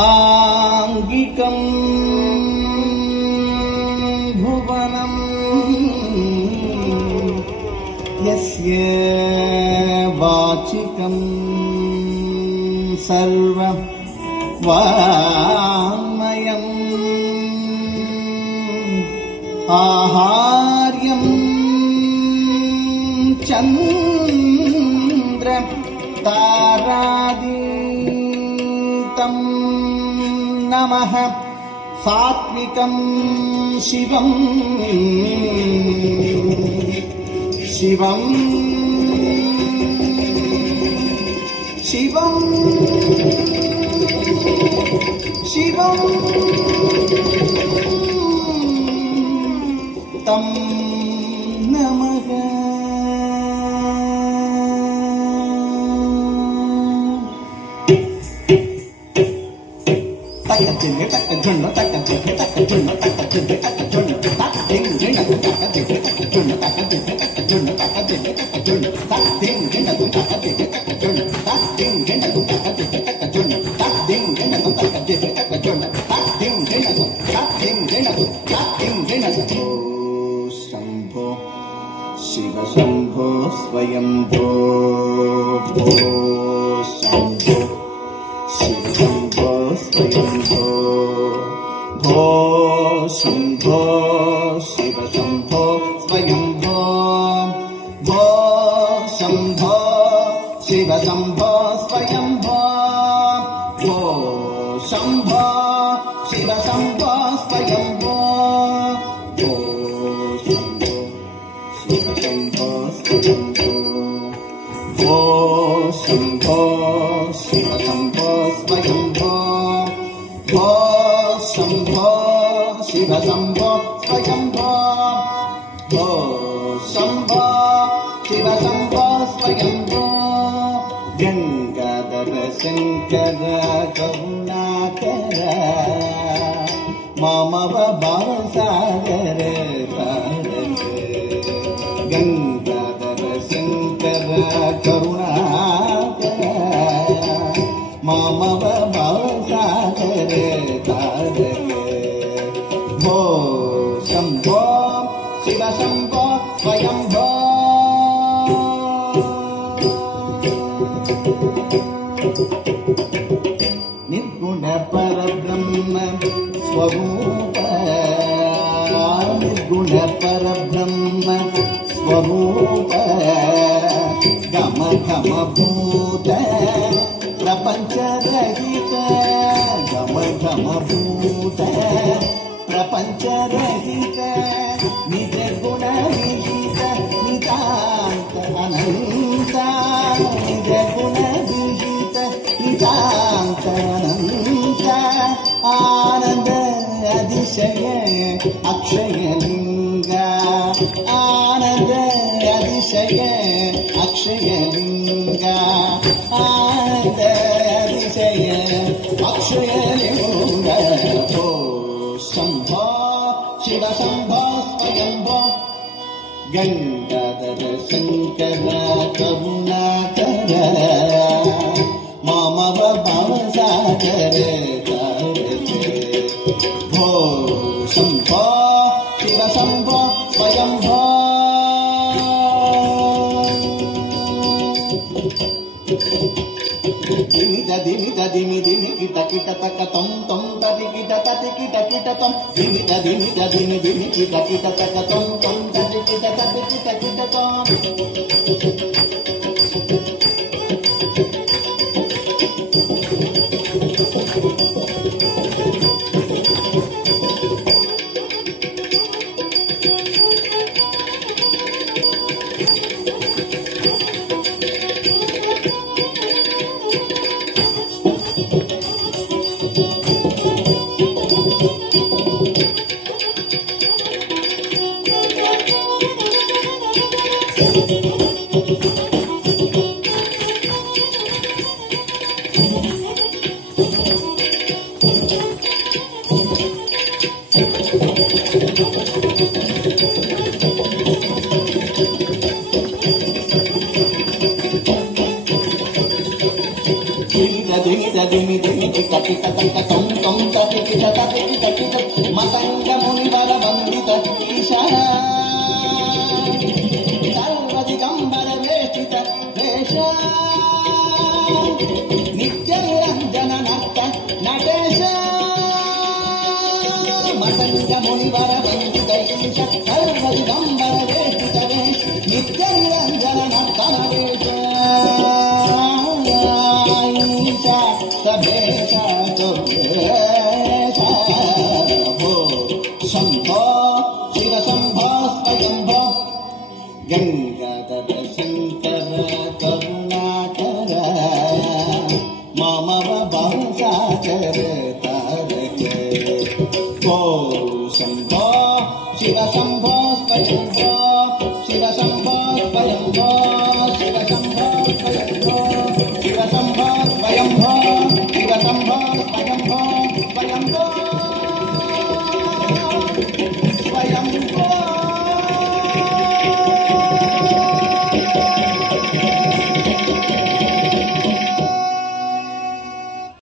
आंगिकं भुवनं यस्य वाचिकं सर्वं वाङ्मयम् आहार्यं चन्द्र तारादीतं नमः सात्विकं शिवं शिवं शिवं शिवं तं नमः। शंभो शिव शंभो स्वयंभो शंभो शिव शंभो स्वयंभो भो शंभो शिव शंभो स्वयंभो भो शंभो शिव शंभो स्वयंभो भो शंभो शिव शंभो स्वयंभो भो शंभो शिव शंभो स्वयंभो भो शंभो शिव शंभो स्वयंभो भो शंभो शिव शंभो स्वयंभो भो शंभो शिव शंभो स्वयंभो गंगाधर शंकर करुणाकर मामव भावसागर तारक गंगाधर शंकर करुणाकर मामव भावसागर तारक भो शंभो शिव शंभो स्वयंभो निर्गुण परब्रह्म स्वरूप निर्गुण परब्रह्म स्वरूप गम गम भूत प्रपंच रहित गम गम भूत प्रपंच रहित निज गुण विहित नितांत अनंत निज गुण विहित नितांत अनंत आनंद अतिशय अक्षय लिंग आनंद अतिशय अक्षय लिंग आनंद अतिशय अक्षय लिंग भो शंभो शिव शंभो स्वयंभो गंगाधर शंकर करुणाकर मामव भावसागर तारक भो शंभो शिव शंभो स्वयंभो दिमिद दिमिद दिमि दिमि किट किट तक तम तम तदि किट तदि किट किट तम दिमिद दिमिद दिमि दिमि किट किट तक तम तम तदि किट तदि किट किट तम మతంగ మునివర వందిత ఈశా సర్వదిగంబర వేష్టిత వేష నిత్య నిరంజన నర్త నటేశ మతంగ మునివర వందిత ఈశ సర్వదిగంబర వేష్టిత వేష నిత్య నిరంజన నర్త నవేశ शंभो शिव शंभो स्वयंभो गंगाधर शंकर करुणाकर मम भवसागर